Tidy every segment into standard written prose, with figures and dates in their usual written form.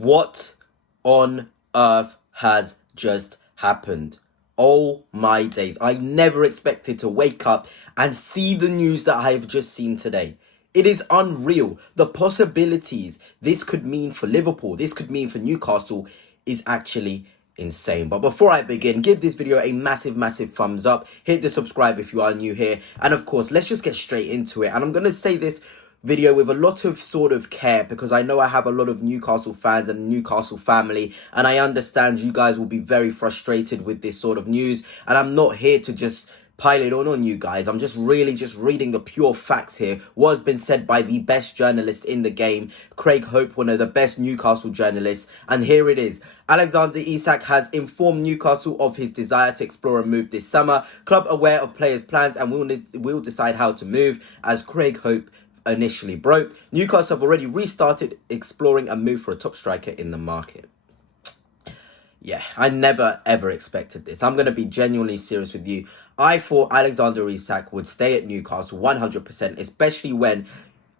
What on earth has just happened? Oh my days. I never expected to wake up and see the news that I have just seen today. It is unreal. The possibilities this could mean for Liverpool, this could mean for Newcastle is actually insane. But before I begin, give this video a massive thumbs up. Hit the subscribe if you are new here. And of course, let's just get straight into it. And I'm going to say this video with a lot of sort of care because I know I have a lot of Newcastle fans and Newcastle family, and I understand you guys will be very frustrated with this sort of news, and I'm not here to just pile it on you guys. I'm just reading the pure facts here. What has been said by the best journalist in the game, Craig Hope, one of the best Newcastle journalists, and here it is. Alexander Isak has informed Newcastle of his desire to explore a move this summer. Club aware of players' plans and will decide how to move, as Craig Hope initially broke. Newcastle have already restarted exploring a move for a top striker in the market. Yeah, I never ever expected this. I'm going to be genuinely serious with you. I thought Alexander Isak would stay at Newcastle 100%, especially when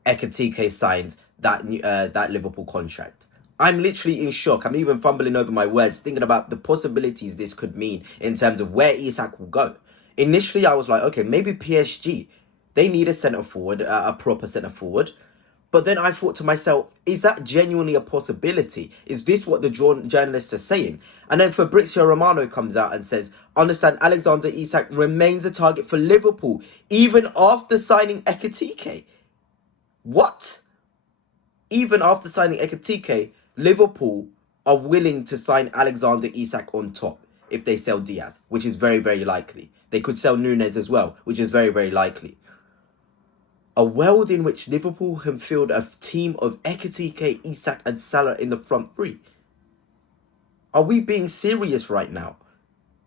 Ekitike signed that Liverpool contract. I'm literally in shock. I'm even fumbling over my words, thinking about the possibilities this could mean in terms of where Isak will go. Initially, I was like, okay, maybe PSG. They need a centre forward, a proper centre forward. But then I thought to myself, is that genuinely a possibility? Is this what the journalists are saying? And then Fabrizio Romano comes out and says, understand Alexander Isak remains a target for Liverpool, even after signing Ekitike. What? Even after signing Ekitike, Liverpool are willing to sign Alexander Isak on top if they sell Diaz, which is very likely. They could sell Nunez as well, which is very likely. A world in which Liverpool can field a team of Ekitike, Isak and Salah in the front three. Are we being serious right now?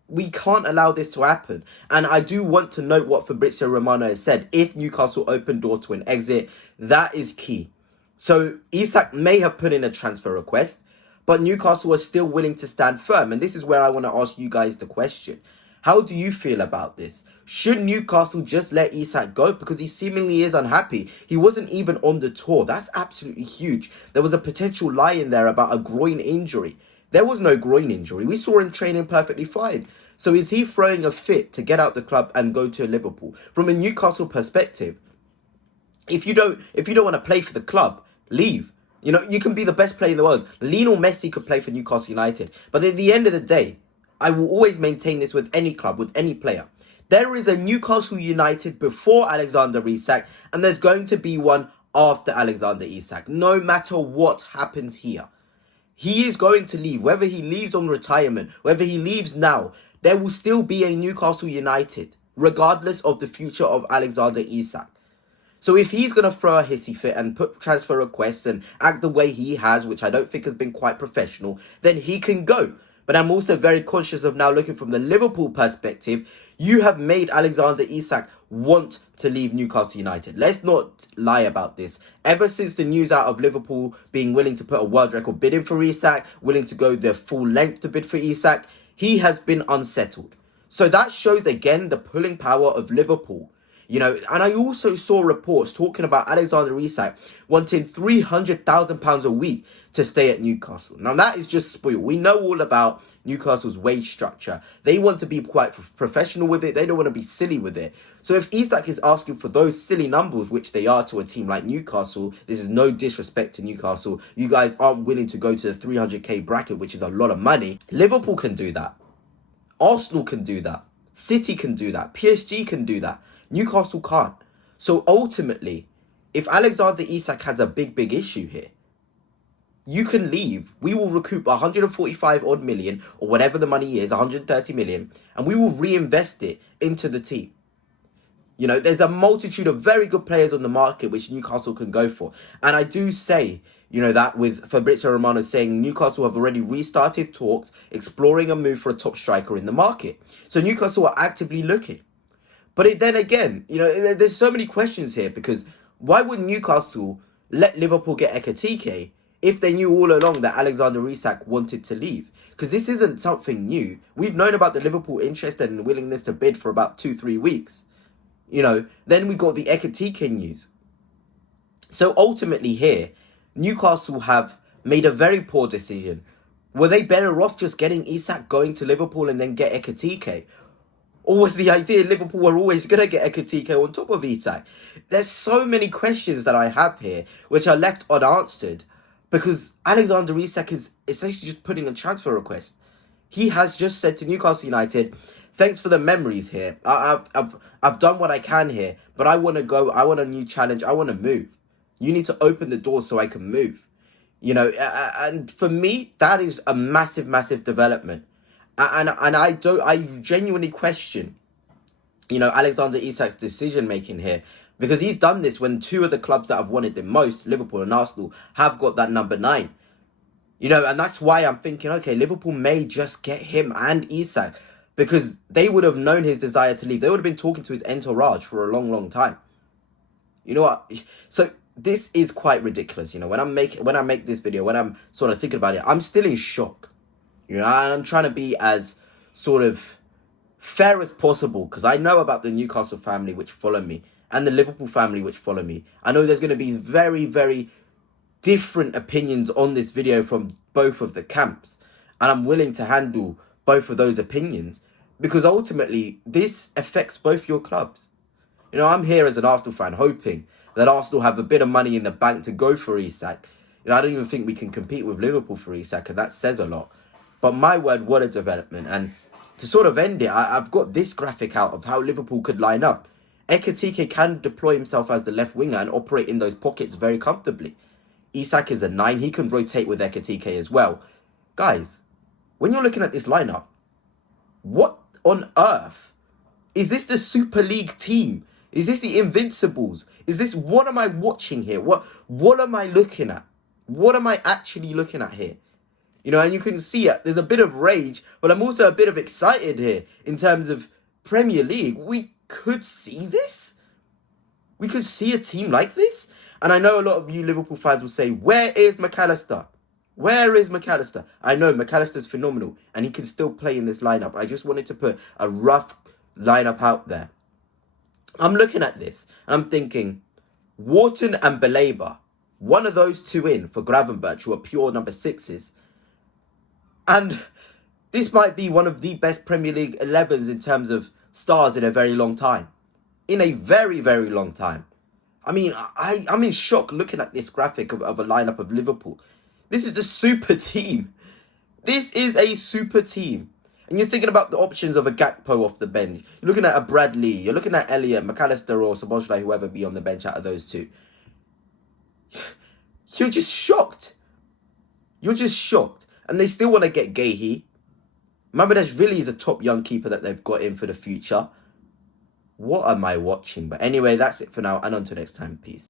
We can't allow this to happen. And I do want to note what Fabrizio Romano has said. If Newcastle open doors to an exit, that is key. So Isak may have put in a transfer request, but Newcastle are still willing to stand firm. And this is where I want to ask you guys the question. How do you feel about this? Should Newcastle just let Isak go? Because he seemingly is unhappy. He wasn't even on the tour. That's absolutely huge. There was a potential lie in there about a groin injury. There was no groin injury. We saw him training perfectly fine. So is he throwing a fit to get out the club and go to Liverpool? From a Newcastle perspective, if you don't want to play for the club, leave. You know, you can be the best player in the world. Lionel Messi could play for Newcastle United. But at the end of the day, I will always maintain this with any club, with any player. There is a Newcastle United before Alexander Isak, and there's going to be one after Alexander Isak, no matter what happens here. He is going to leave, whether he leaves on retirement, whether he leaves now, there will still be a Newcastle United, regardless of the future of Alexander Isak. So if he's going to throw a hissy fit and put transfer requests and act the way he has, which I don't think has been quite professional, then he can go. But I'm also very conscious of now looking from the Liverpool perspective. You have made Alexander Isak want to leave Newcastle United. Let's not lie about this. Ever since the news out of Liverpool being willing to put a world record bid in for Isak, willing to go the full length to bid for Isak, he has been unsettled. So that shows again the pulling power of Liverpool. You know, and I also saw reports talking about Alexander Isak wanting £300,000 a week to stay at Newcastle. Now, that is just spoiled. We know all about Newcastle's wage structure. They want to be quite professional with it. They don't want to be silly with it. So if Isak is asking for those silly numbers, which they are to a team like Newcastle, this is no disrespect to Newcastle. You guys aren't willing to go to the 300k bracket, which is a lot of money. Liverpool can do that. Arsenal can do that. City can do that. PSG can do that. Newcastle can't. So ultimately, if Alexander Isak has a big issue here, you can leave. We will recoup 145 odd million, or whatever the money is, 130 million, and we will reinvest it into the team. You know, there's a multitude of very good players on the market which Newcastle can go for. And I do say, you know, that with Fabrizio Romano saying Newcastle have already restarted talks, exploring a move for a top striker in the market. So Newcastle are actively looking. But then again, you know, there's so many questions here, because why would Newcastle let Liverpool get Ekitike if they knew all along that Alexander Isak wanted to leave? Because this isn't something new. We've known about the Liverpool interest and willingness to bid for about 2-3 weeks. You know, then we got the Ekitike news. So ultimately here, Newcastle have made a very poor decision. Were they better off just getting Isak, going to Liverpool, and then get Ekitike? Or was the idea Liverpool were always going to get Ekitike on top of Isak? There's so many questions that I have here which are left unanswered because Alexander Isak is essentially just putting a transfer request. He has just said to Newcastle United, thanks for the memories here. I've done what I can here, but I want to go. I want a new challenge. I want to move. You need to open the door so I can move. And for me, that is a massive, massive development. And I genuinely question, Alexander Isak's decision making here, because he's done this when two of the clubs that have wanted him most, Liverpool and Arsenal, have got that number 9. And that's why I'm thinking, okay, Liverpool may just get him and Isak, because they would have known his desire to leave. They would have been talking to his entourage for a long, long time. You know what? So this is quite ridiculous. When I make this video, when I'm sort of thinking about it, I'm still in shock. I'm trying to be as sort of fair as possible because I know about the Newcastle family which follow me and the Liverpool family which follow me. I know there's going to be very, very different opinions on this video from both of the camps. And I'm willing to handle both of those opinions because ultimately this affects both your clubs. I'm here as an Arsenal fan hoping that Arsenal have a bit of money in the bank to go for Isak. I don't even think we can compete with Liverpool for Isak, and that says a lot. But my word, what a development. And to sort of end it, I've got this graphic out of how Liverpool could line up. Ekitike can deploy himself as the left winger and operate in those pockets very comfortably. Isak is a 9. He can rotate with Ekitike as well. Guys, when you're looking at this lineup, what on earth? Is this the Super League team? Is this the Invincibles? What am I watching here? What am I looking at? What am I actually looking at here? And you can see it. There's a bit of rage, but I'm also a bit of excited here in terms of Premier League. We could see this. We could see a team like this. And I know a lot of you Liverpool fans will say, where is McAllister? Where is McAllister? I know McAllister's phenomenal and he can still play in this lineup. I just wanted to put a rough lineup out there. I'm looking at this and I'm thinking, Wharton and Baleba, one of those two in for Gravenberch, who are pure number 6s. And this might be one of the best Premier League 11s in terms of stars in a very long time. In a very, very long time. I mean, I'm in shock looking at this graphic of a lineup of Liverpool. This is a super team. This is a super team. And you're thinking about the options of a Gakpo off the bench. You're looking at a Bradley. You're looking at Elliott, McAllister or Szoboszlai, whoever be on the bench out of those two. You're just shocked. You're just shocked. And they still want to get Gahey. Mamardashvili is a top young keeper that they've got in for the future. What am I watching? But anyway, that's it for now. And until next time, peace.